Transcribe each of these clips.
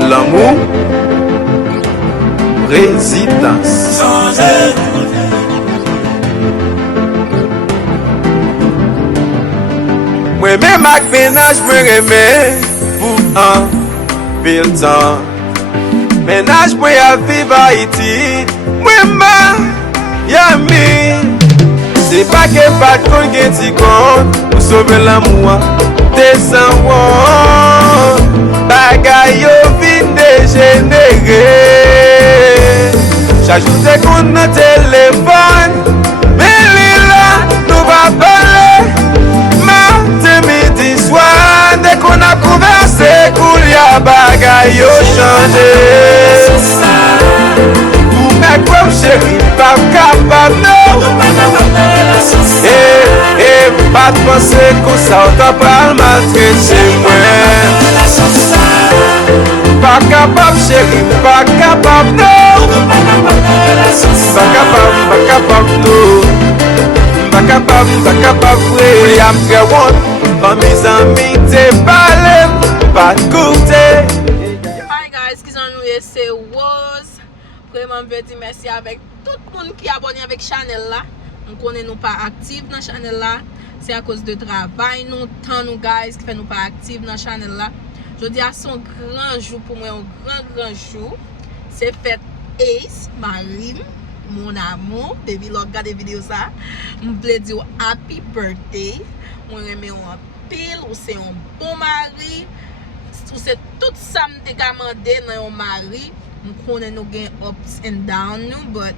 L'amour, résidence. Moi-même, ma ménage, me remet pour un pile temps. Ménage, moi, à vivre à Haïti. Moi-même, yami. C'est pas que pas de con qui t'y compte pour sauver l'amour. Descends, bagaille au vide dégénéré. J'ajoute qu'on notre téléphone, mais là, nous va parler. Matin, midi, soir, dès qu'on a conversé, qu'il y a bagaille au changé. Pour mes quoi, chérie, pas capable, non. Pas de penser qu'on s'entend pas maltraiter moi. Pas capable chérie, pas capable non. Pas capable non. Pas capable oui. I'm très bon, pas mes amis t'es parlé, pas de côté. Hi guys, kijan nou c'est Rose. Vraiment veux dire merci avec tout le monde qui est abonné avec channel là. On connaît nous pas actifs dans channel là. C'est à cause de travail, nous, tant nous guys qui fait nous pas actifs dans channel là. Je dis à son grand jour pour moi, un grand jour. C'est fait Ace, Marim, mon amour, baby log regarde vidéo ça. Je voulais dire happy birthday. Moi remets un pile, ou c'est un bon mari. Ou c'est tout ça me demandé dans un mari. Je connais nous gain ups and downs nous, but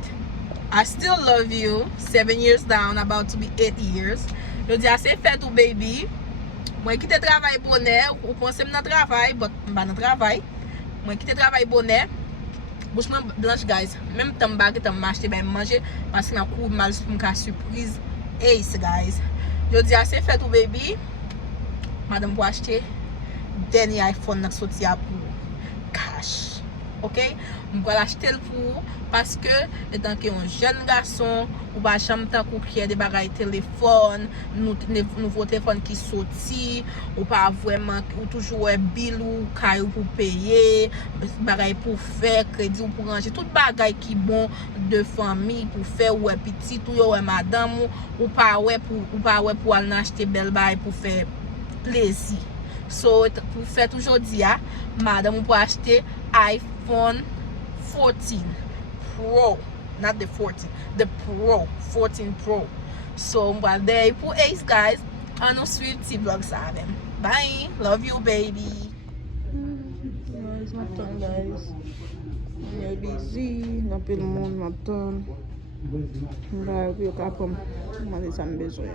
I still love you. 7 years down, about to be 8 years. Je dis assez fait tout baby. Moi quitte travail bonheur, ou pensez dans travail, but pas dans travail. Moi quitte travail bonheur. Bouche blanche guys. Même temps bag temps m'acheter ben manger parce que m'a coup mal pour me surprise. Ace guys. Je dis assez fait tout baby. Madame pour acheter dènye iPhone dans soti pour cash. OK? Je vais l'acheter pour parce que étant que un jeune garçon ou pas jamais tant qu'on pied des bagages téléphone nouveau téléphone qui sorti ou pas vraiment ou toujours un bill ou caille pour payer bagages pour faire crédit ou pour ranger tout bagages qui bon de famille pour faire ou petit ou madame ou pas ouais pour aller acheter belle bagages pour faire plaisir. So pour faire aujourd'hui madame pour acheter iPhone 14 Pro, not the 14, the Pro, 14 Pro. So, I'm there for Ace, guys. And no sweet vlogs are them. Bye. Love you, baby. It's my turn, guys. I'm busy. Not the moon, my turn. But we got from my busy.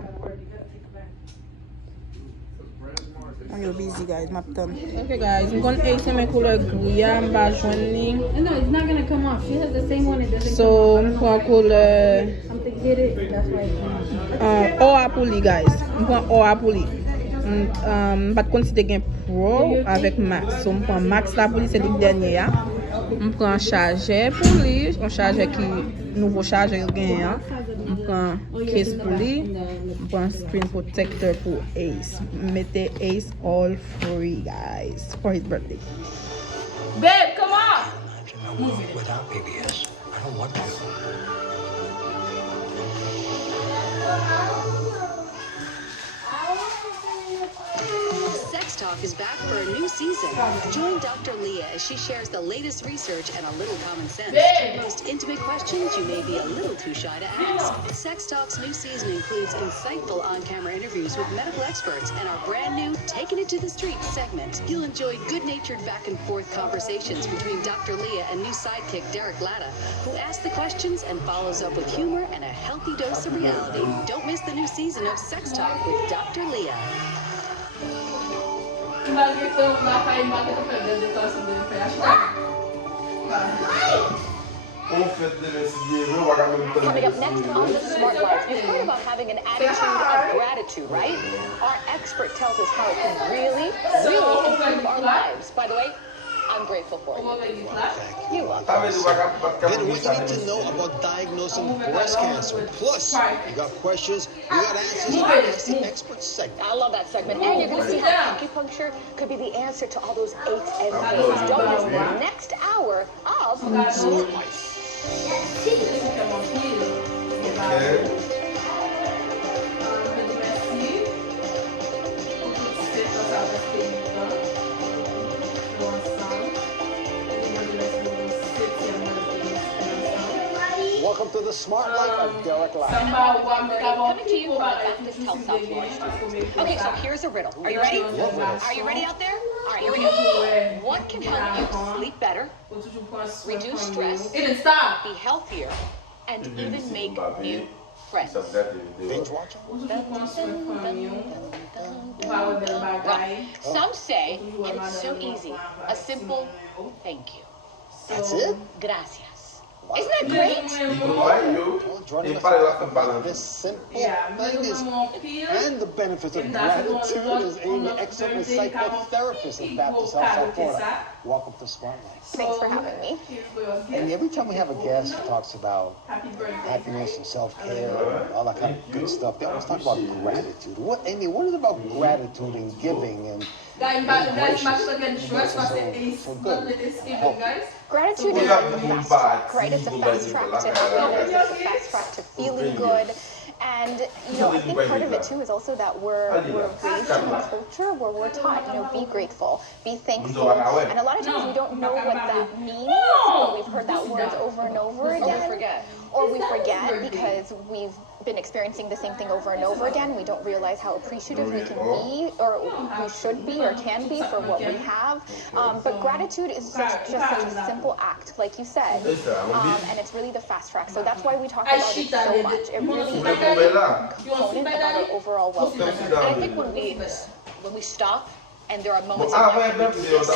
I'm busy guys, my turn. Okay guys, I'm going to ace my color Guya. No, it's not going to come off. She has the same one, it doesn't so, I'm going to color something hit it, that's why it or apuli guys. I'm going or apuli. But consider again Pro avec Max. So, I'm going Max la poli c'est le dernier. On prend un chargeur pour lui, un chargeur qui nouveau chargeur gagnant. On prend case pour lui, on prend screen protector pour Ace. Mettez Ace all free guys for his birthday. Babe, come on. Without PBS, I don't want to. Sex Talk is back for a new season. Join Dr. Leah as she shares the latest research and a little common sense to most intimate questions you may be a little too shy to ask. Sex Talk's new season includes insightful on-camera interviews with medical experts and our brand new Taking It to the Street segment. You'll enjoy good-natured back-and-forth conversations between Dr. Leah and new sidekick Derek Latta, who asks the questions and follows up with humor and a healthy dose of reality. Don't miss the new season of Sex Talk with Dr. Leah. Coming up next on the Smart Life, you've heard about having an attitude of gratitude, right? Our expert tells us how it can really improve our lives. By the way, I'm grateful for you. Thank you. You're welcome. Then what you need to know about diagnosing breast cancer. Plus, you got questions, you got answers, and that's the expert segment. I love that segment. And you're going to see how acupuncture could be the answer to all those aches and pains. Don't miss the next hour of Smart Life. Welcome to the Smart Life of Derek Live. Coming to you from the Baptist Health South Florida Studios. Okay, so here's a riddle. Are you ready? Are you ready out there? All right, here we go. What can help you sleep better, reduce stress, be healthier, and even make new friends? Binge watching? Well, some say, and it's so easy, a simple thank you. That's it? Gracias. Isn't that great? This simple thing is, and the benefits of gratitude is Amy, excellent psychotherapist at Baptist Health South Florida. Welcome to Smart Life. Thanks for having me. And every time we have a guest who talks about happiness and self-care and all that kind of good stuff, they always talk about gratitude. Amy, what is it about gratitude and giving and so good? Gratitude is the fast track, right? It's a fast track to happiness, it's a fast track to feeling good. And, I think part of it, too, is also that we're raised in a culture where we're taught, be grateful, be thankful. And a lot of times we don't know what that means, but we've heard that word over and over again. Or we forget because we've been experiencing the same thing over and over again. We don't realize how appreciative we can be, or we should be, or can be for what we have. But gratitude is just such a simple act, like you said, and it's really the fast track. So that's why we talk about it so much. It really is a component about our overall well-being. And I think when we stop, and there are moments of time when we do this,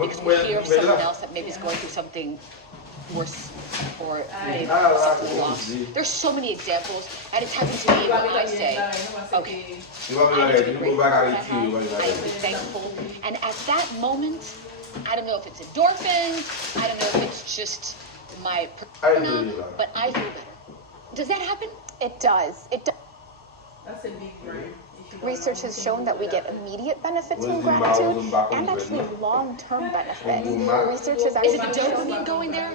because we hear of someone else that maybe is going through something worse or maybe something lost. There's so many examples, and it's happened to me when I say, okay, I need to be grateful for what I have, I need to be thankful, and at that moment, I don't know if it's endorphins, I don't know if it's just my persona, but I feel better. Does that happen? It does. That's a big brain. Research has shown that we get immediate benefits from gratitude and actually long-term benefits. Research has actually Is it the dopamine going there?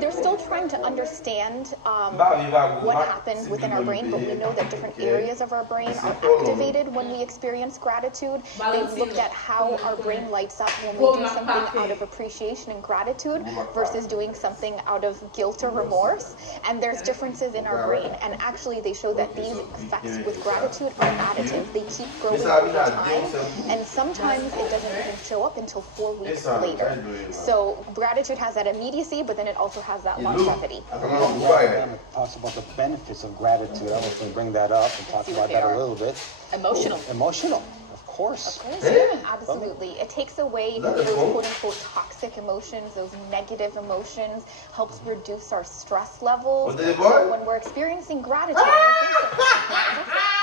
They're still trying to understand what happens within our brain, but we know that different areas of our brain are activated when we experience gratitude. They've looked at how our brain lights up when we do something out of appreciation and gratitude versus doing something out of guilt or remorse. And there's differences in our brain. And actually, they show that these effects with gratitude are additive. They keep growing over time, and sometimes it doesn't even show up until 4 weeks later. So gratitude has that immediacy, but then it also has that longevity. Talks about the benefits of gratitude. I was going to bring that up and talk about that a little bit. Emotional. Emotional. Of course. Yeah, absolutely. It takes away those quote-unquote toxic emotions, those negative emotions, helps reduce our stress levels. So when we're experiencing gratitude, it's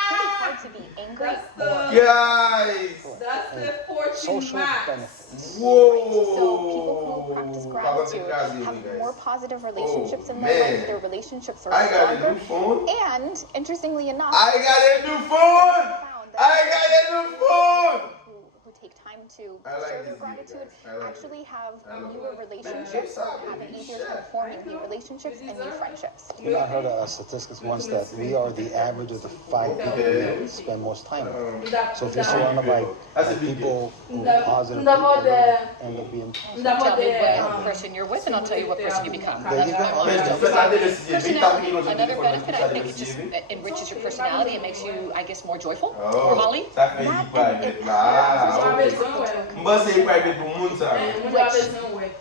pretty hard to be angry. Guys! That's the 14 Social max. benefits. Whoa! So people who practice gratitude have more positive relationships in their life. Their relationships are I got a new stronger. phone. And interestingly enough, I got a new phone! I got a new phone! who take time to I like show this their video, gratitude guys. I like actually it. have newer relationships or have an easier time forming new relationships and new friendships. I heard a statistics once that we are the average of the 5 people we spend most time with. So if you're surrounded by people who are positive people, end up being positive. Tell me what person you're with, and I'll tell you what person you become. There you go. Personality, another benefit, I think it just enriches your personality. It makes you, I guess, more joyful. Or Holly? Ça fait du private là. Moi c'est private pour moun ça.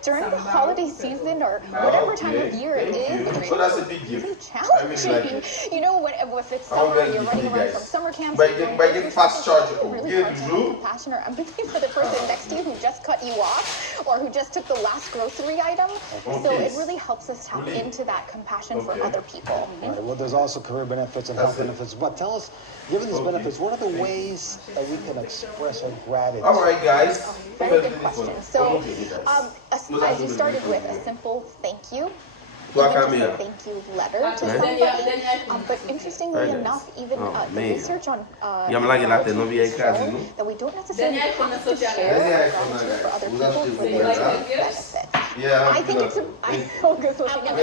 during the holiday season or whatever time of year it is, So that's a big it's really gift. challenging. You know, if it's summer, you're running around from summer camps. By get fast charge, Really hard to have compassion or empathy for the person next to you who just cut you off or who just took the last grocery item. So it really helps us tap into that compassion for other people. All right, well, there's also career benefits and health benefits. But tell us, given these benefits, what are the ways that we can express our gratitude? All right, guys. Very good question. So, as you started with, a simple thank you. Even just a thank you letter to somebody. But interestingly enough, even the research on that we don't necessarily have to share gratitude for other people for their benefits. I think it's a... Olga's looking at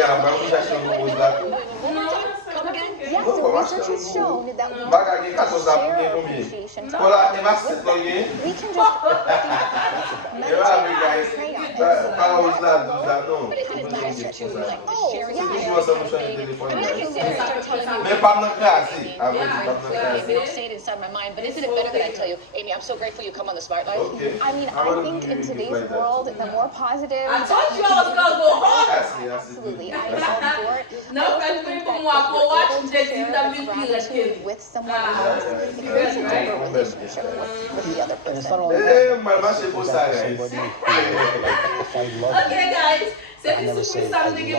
Come again? Yes, so research has shown that we don't share appreciation to others. We can just meditate, pray on it. But it's kind of nicer to like sharing Maybe don't say it inside my mind, but isn't it better that I tell you, Amy, I'm so grateful you come on the Smart Life? I mean, I think in today's world, the more positive... I told you I was going to go home! Absolutely, I love for it. I also think that if you're able to share gratitude with someone else, it creates a deeper relationship with the other person. And it's not only that, somebody who, if I love you, Okay, guys. I never say I love you. De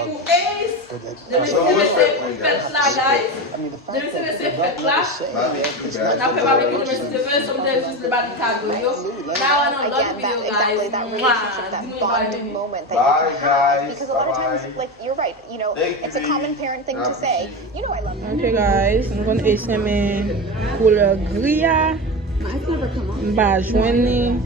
mi se ve se fèt la, guys. I mean, the De mi fact se ve that se you're fèt not la. just saying it, it's not Na fe ba vek de mi se ve, som de jist le ba di tago yo. Now I know love Again, video, exactly, guys. that relationship, that bonding moment that you can have. Because a lot of times, like, you're right, you know, it's a common parent thing to say, you know I love you. Okay, guys, I'm gonna essayer couleur gris. Mba jwenni.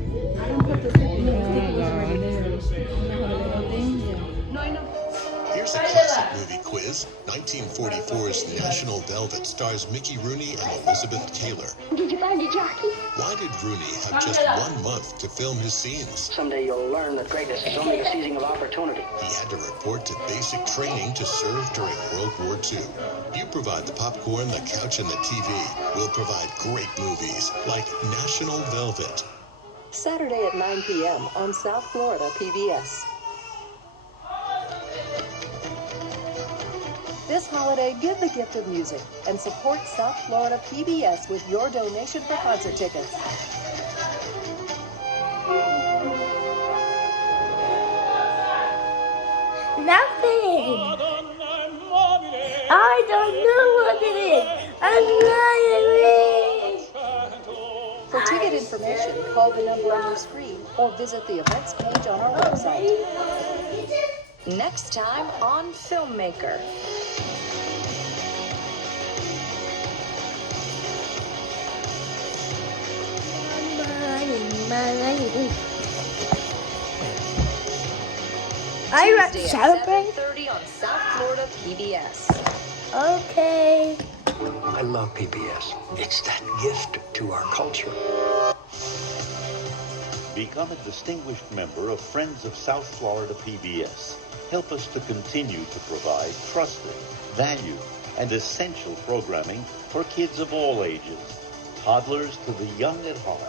Here's a classic movie quiz. 1944's National Velvet stars Mickey Rooney and Elizabeth Taylor. Did you find your jockey? Why did Rooney have just 1 month to film his scenes? Someday you'll learn that greatness is only the seizing of opportunity. He had to report to basic training to serve during World War II. You provide the popcorn, the couch, and the TV. We'll provide great movies like National Velvet. Saturday at 9 p.m. on South Florida PBS. This holiday, give the gift of music and support South Florida PBS with your donation for concert tickets. Nothing. I don't know what it is. I'm lying. For ticket information, call the number on your screen or visit the events page on our website. Next time on Filmmaker. I celebrate 7:30 on South Florida PBS. Okay. I love PBS. It's that gift to our culture. Become a distinguished member of Friends of South Florida PBS. Help us to continue to provide trusted, valued, and essential programming for kids of all ages, toddlers to the young at heart.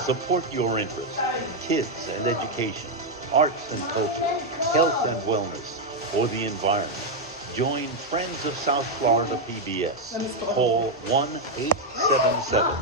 Support your interests, kids and education, arts and culture, health and wellness, or the environment. Join Friends of South Florida PBS. Call 1-877